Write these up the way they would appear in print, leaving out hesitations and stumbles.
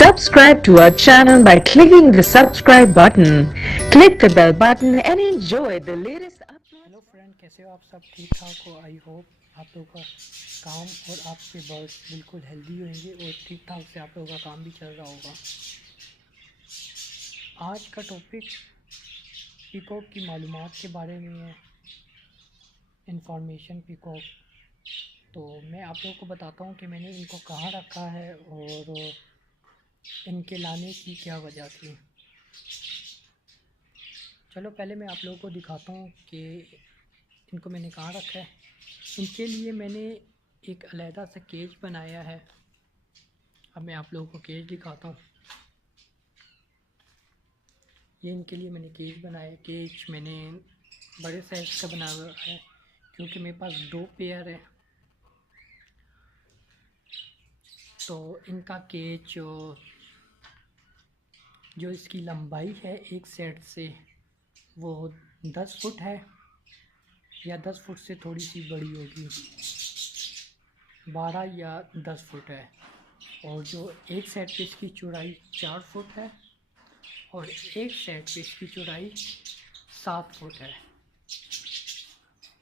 Subscribe to our channel by clicking the subscribe button. Click the bell button and enjoy the latest uploads. Hello friend, कैसे हो आप? सब ठीक ठाक हो? आई होप आप लोगों का काम और आपके बर्ड्स बिल्कुल हेल्दी होंगे और ठीक ठाक से आप लोगों का काम भी चल रहा होगा। आज का टॉपिक पीकॉक की मालूमात के बारे में है, इंफॉर्मेशन पीकॉक। तो मैं आप लोगों को बताता हूँ कि मैंने इनको कहाँ रखा है और इनके लाने की क्या वजह थी। चलो पहले मैं आप लोगों को दिखाता हूँ कि इनको मैंने कहाँ रखा है। इनके लिए मैंने एक अलहदा सा केज बनाया है। अब मैं आप लोगों को केज दिखाता हूँ। ये इनके लिए मैंने केज बनाया। केज मैंने बड़े साइज़ का बनाया हुआ है क्योंकि मेरे पास 2 पेयर है। तो इनका केज जो इसकी लंबाई है एक सेट से वो 10 फुट है या 10 फुट से थोड़ी सी बड़ी होगी, 12 या 10 फुट है। और जो एक सेट पे इसकी चौड़ाई 4 फुट है और एक सेट पे इसकी चौड़ाई 7 फुट है।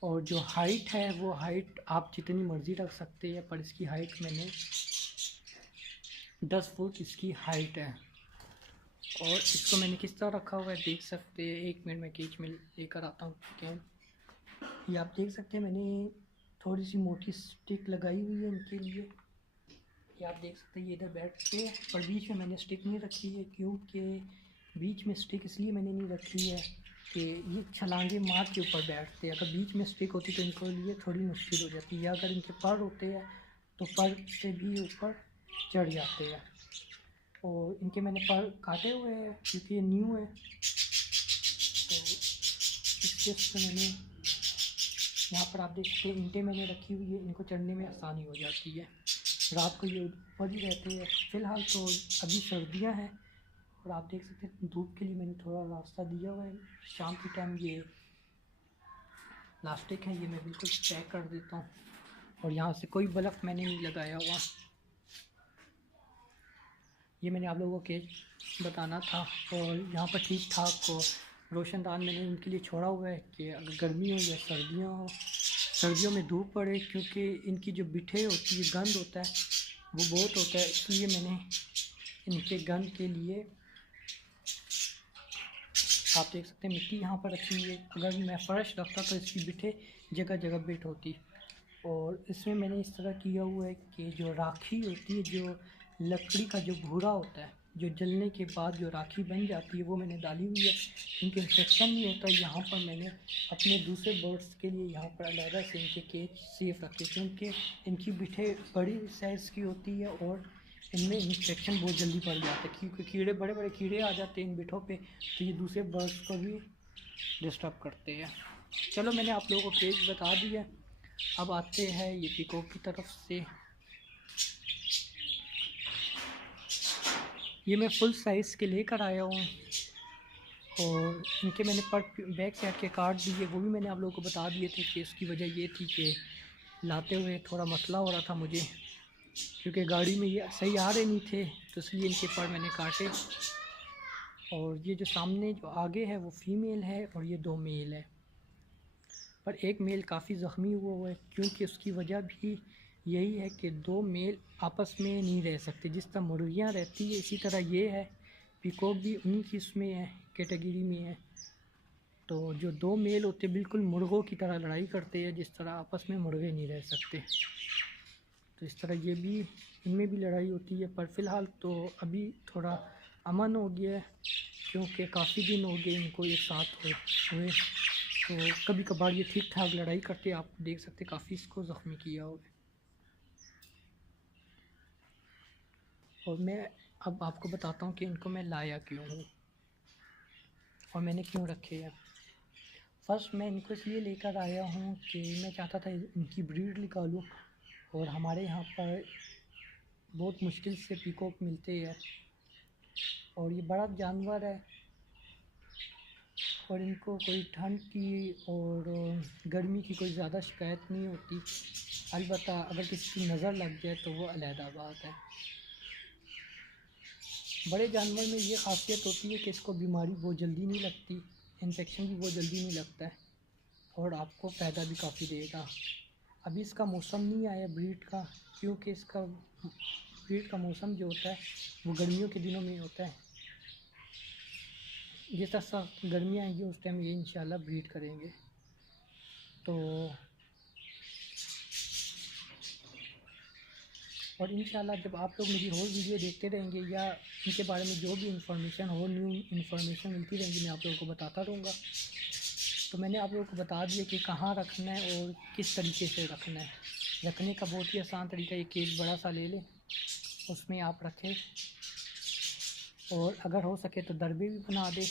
और जो हाइट है वो हाइट आप जितनी मर्ज़ी रख सकते हैं, पर इसकी हाइट मैंने 10 फुट इसकी हाइट है। और इसको मैंने किस तरह रखा हुआ है देख सकते हैं। 1 मिनट में केज में लेकर आता हूँ। कैन ये आप देख सकते हैं, मैंने थोड़ी सी मोटी स्टिक लगाई हुई है इनके लिए। ये आप देख सकते हैं, ये इधर बैठते हैं, पर बीच में मैंने स्टिक नहीं रखी है क्योंकि बीच में स्टिक इसलिए मैंने नहीं रखी है कि ये छलांगे मार के ऊपर बैठते हैं। अगर बीच में स्टिक होती तो इनके लिए थोड़ी मुश्किल हो जाती है, या अगर इनके पर होते हैं तो पर से भी ऊपर चढ़ जाते हैं। और इनके मैंने पर काटे हुए हैं क्योंकि ये न्यू है। तो इस केस से मैंने यहाँ पर आप देख सकते हैं ईंटें मैंने रखी हुई है, इनको चढ़ने में आसानी हो जाती है। रात को ये ऊपर ही रहते हैं। फ़िलहाल तो अभी सर्दियाँ हैं और आप देख सकते हैं धूप के लिए मैंने थोड़ा रास्ता दिया हुआ है। शाम के टाइम ये प्लास्टिक है, ये मैं बिल्कुल पैक कर देता हूँ। और यहाँ से कोई बल्ब मैंने नहीं लगाया हुआ। ये मैंने आप लोगों को केज बताना था। और यहाँ पर ठीक ठाक रोशनदान मैंने इनके लिए छोड़ा हुआ है कि अगर गर्मी हो या सर्दियाँ हो, सर्दियों में धूप पड़े, क्योंकि इनकी जो बिठे होती है, गंद होता है वो बहुत होता है, इसलिए मैंने इनके गंद के लिए आप देख सकते हैं मिट्टी यहाँ पर रखी हुई है। अगर मैं फ़र्श रखता तो इसकी बिठे जगह जगह बिठ होती। और इसमें मैंने इस तरह किया हुआ है कि जो राखी होती है, जो लकड़ी का जो भूरा होता है, जो जलने के बाद जो राखी बन जाती है, वो मैंने डाली हुई है क्योंकि इन्फेक्शन नहीं होता। यहाँ पर मैंने अपने दूसरे बर्ड्स के लिए यहाँ पर अलग से इनके केज सेफ रखे क्योंकि इनकी बिठे बड़ी साइज़ की होती है और इनमें इन्फेक्शन बहुत जल्दी पड़ जाता है क्योंकि कीड़े, बड़े बड़े कीड़े आ जाते हैं इन बिठों पे, तो ये दूसरे बर्ड्स को भी डिस्टर्ब करते हैं। चलो मैंने आप लोगों को केज बता दिया। अब आते हैं ये पीकॉक की तरफ से। ये मैं फुल साइज़ के लेकर आया हूँ और इनके मैंने पर बैक साइड के काट दिए, वो भी मैंने आप लोगों को बता दिए थे कि इसकी वजह ये थी कि लाते हुए थोड़ा मसला हो रहा था मुझे क्योंकि गाड़ी में ये सही आ रहे नहीं थे, तो इसलिए इनके पर मैंने काटे। और ये जो सामने जो आगे है वो फीमेल है और ये 2 मेल है, पर एक मेल काफ़ी ज़ख्मी हुआ है क्योंकि उसकी वजह भी यही है कि 2 मेल आपस में नहीं रह सकते। जिस तरह मुर्गियाँ रहती है इसी तरह ये है, पीकॉक भी उन्हीं की इसमें है, कैटेगरी में है। तो जो 2 मेल होते बिल्कुल मुर्गों की तरह लड़ाई करते हैं, जिस तरह आपस में मुर्गे नहीं रह सकते, तो इस तरह ये भी, इनमें भी लड़ाई होती है। पर फ़िलहाल तो अभी थोड़ा अमन हो गया है क्योंकि काफ़ी दिन हो गए इनको एक साथ हुए। तो कभी कभार ये ठीक ठाक लड़ाई करते, आप देख सकते काफ़ी इसको ज़ख्मी किया हो। और मैं अब आपको बताता हूँ कि इनको मैं लाया क्यों हूँ और मैंने क्यों रखे हैं। फ़र्स्ट मैं इनको इसलिए लेकर आया हूँ कि मैं चाहता था इनकी ब्रीड निकालूँ और हमारे यहाँ पर बहुत मुश्किल से पीकॉक मिलते हैं और ये बड़ा जानवर है और इनको कोई ठंड की और गर्मी की कोई ज़्यादा शिकायत नहीं होती। अलबत्ता अगर किसी की नज़र लग जाए तो वो अलहदा बात है। बड़े जानवर में ये खासियत होती है कि इसको बीमारी बहुत जल्दी नहीं लगती, इन्फेक्शन भी बहुत जल्दी नहीं लगता है और आपको फ़ायदा भी काफ़ी देगा। अभी इसका मौसम नहीं आया ब्रीड का, क्योंकि इसका ब्रीड का मौसम जो होता है वो गर्मियों के दिनों में होता है। जिस तरह गर्मियाँ आएंगी उस टाइम ये इंशाल्लाह ब्रीड करेंगे। तो और इंशाल्लाह जब आप लोग मेरी और वीडियो देखते रहेंगे या इनके बारे में जो भी इंफॉर्मेशन हो, न्यू इन्फॉर्मेशन मिलती रहेंगी, मैं आप लोगों को बताता रहूँगा। तो मैंने आप लोगों को बता दिया कि कहाँ रखना है और किस तरीके से रखना है। रखने का बहुत ही आसान तरीका, एक केज बड़ा सा ले लें, उसमें आप रखें और अगर हो सके तो दरबे भी बना दें,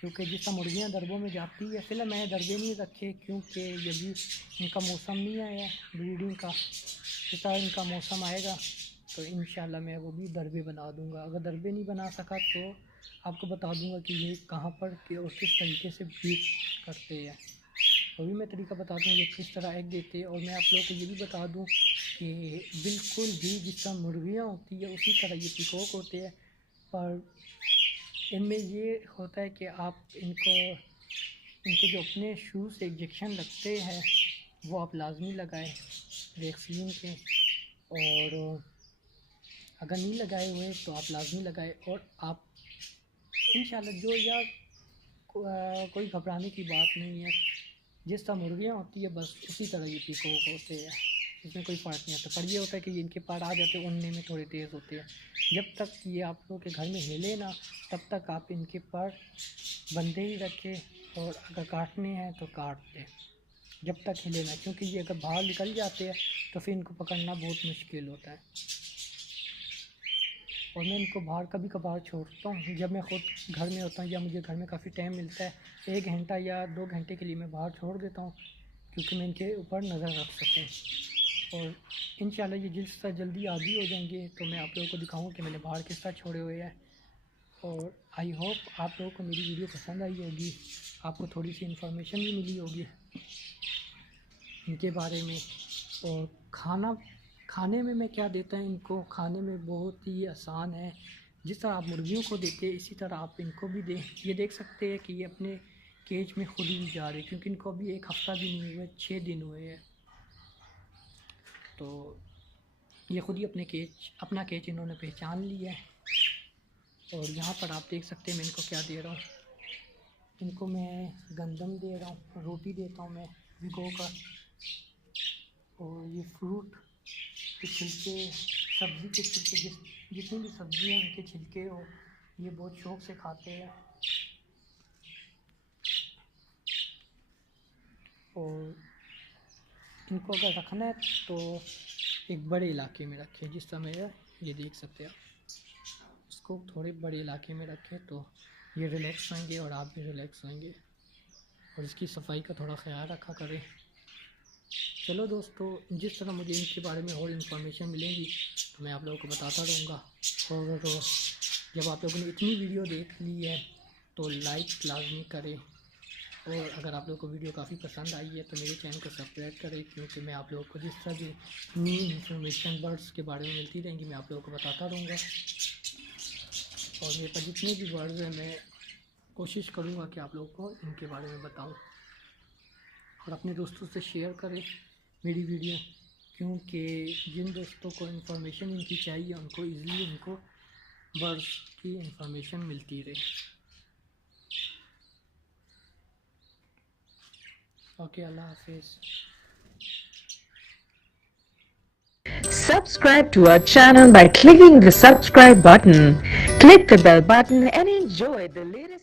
क्योंकि जिस तरह मुर्गियाँ दरबों में जाती है। फिलहाल मैंने दरबे नहीं रखे क्योंकि ये भी इनका मौसम नहीं आया ब्रीडिंग का। जिस तरह इनका मौसम आएगा तो इंशाल्लाह मैं वो भी दरबे बना दूँगा। अगर दरबे नहीं बना सका तो आपको बता दूँगा कि ये कहाँ पर और किस तरीके से ब्रीड करते हैं, वो भी मैं तरीका बता दूँ ये किस तरह एग देते हैं। और मैं आप लोगों को ये भी बता दूँ कि बिल्कुल भी जिस तरह मुर्गियाँ होती है उसी तरह ये पीकॉक होते हैं, पर इनमें ये होता है कि आप इनके जो अपने शूज़ से इंजेक्शन लगते हैं वो आप लाजमी लगाएं वैक्सीन के, और अगर नहीं लगाए हुए तो आप लाजमी लगाएं। और आप इंशाल्लाह जो यार कोई घबराने की बात नहीं है, जिस तरह मुर्गियाँ होती है बस उसी तरह ये पीकॉक होते हैं, इसमें कोई फ़र्क नहीं आता। पर ये होता है कि इनके पर आ जाते हैं, उड़ने में थोड़े तेज़ होते हैं। जब तक ये आप लोगों के घर में हिले ना तब तक आप इनके पर बंधे ही रखें, और अगर काटने हैं तो काट दें जब तक हिले ना, क्योंकि ये अगर बाहर निकल जाते हैं तो फिर इनको पकड़ना बहुत मुश्किल होता है। और मैं इनको बाहर कभी कभार छोड़ता हूँ, जब मैं ख़ुद घर में होता हूँ या मुझे घर में काफ़ी टाइम मिलता है, 1 घंटा या 2 घंटे के लिए मैं बाहर छोड़ देता हूँ, क्योंकि मैं इनके ऊपर नज़र रख सकूँ। और इंशाल्लाह ये जिस तरह जल्दी आदी हो जाएंगे तो मैं आप लोगों को दिखाऊँ कि मैंने बाहर किस तरह छोड़े हुए हैं। और आई होप आप लोगों को मेरी वीडियो पसंद आई होगी, आपको थोड़ी सी इन्फॉर्मेशन भी मिली होगी इनके बारे में। और खाने में मैं क्या देता हूँ इनको, खाने में बहुत ही आसान है। जिस तरह आप मुर्गियों को देते हैं इसी तरह आप इनको भी दें। ये देख सकते हैं कि ये अपने केज में खुद ही जा रहे हैं, क्योंकि इनको अभी 1 हफ़्ता भी नहीं हुआ, 6 दिन हुए हैं। तो ये खुद ही अपना केज इन्होंने पहचान लिया है। और यहाँ पर आप देख सकते हैं मैं इनको क्या दे रहा हूँ, इनको मैं गंदम दे रहा हूँ, रोटी देता हूँ मैं भिगो कर, और ये फ्रूट के छिलके, सब्ज़ी के छिलके, जितनी भी सब्ज़ी है उनके छिलके हो, ये बहुत शौक़ से खाते हैं। और इनको अगर रखना है तो एक बड़े इलाके में रखें, जिस तरह ये देख सकते हैं आप, इसको थोड़े बड़े इलाके में रखें तो ये रिलैक्स होंगे और आप भी रिलैक्स होंगे। और इसकी सफाई का थोड़ा ख्याल रखा करें। चलो दोस्तों, जिस तरह मुझे इनके बारे में और इन्फॉर्मेशन मिलेगी तो मैं आप लोगों को बताता रहूँगा। और जब आप लोगों ने इतनी वीडियो देख ली है तो लाइक लाजमी करें, और अगर आप लोगों को वीडियो काफ़ी पसंद आई है तो मेरे चैनल को सब्सक्राइब करें, क्योंकि मैं आप लोगों को जिस तरह की न्यू इन्फॉर्मेशन बर्ड्स के बारे में मिलती रहेंगी मैं आप लोगों को बताता रहूँगा। और मेरे पास जितने भी बर्ड्स हैं मैं कोशिश करूँगा कि आप लोगों को इनके बारे में बताऊँ। और अपने दोस्तों से शेयर करें मेरी वीडियो, क्योंकि जिन दोस्तों को इन्फॉर्मेशन इनकी चाहिए उनको ईज़िली उनको बर्ड्स की इन्फॉर्मेशन मिलती रहे। ओके, अल्लाह हाफिज़। Subscribe to our channel by clicking the subscribe button. Click the bell button and enjoy the latest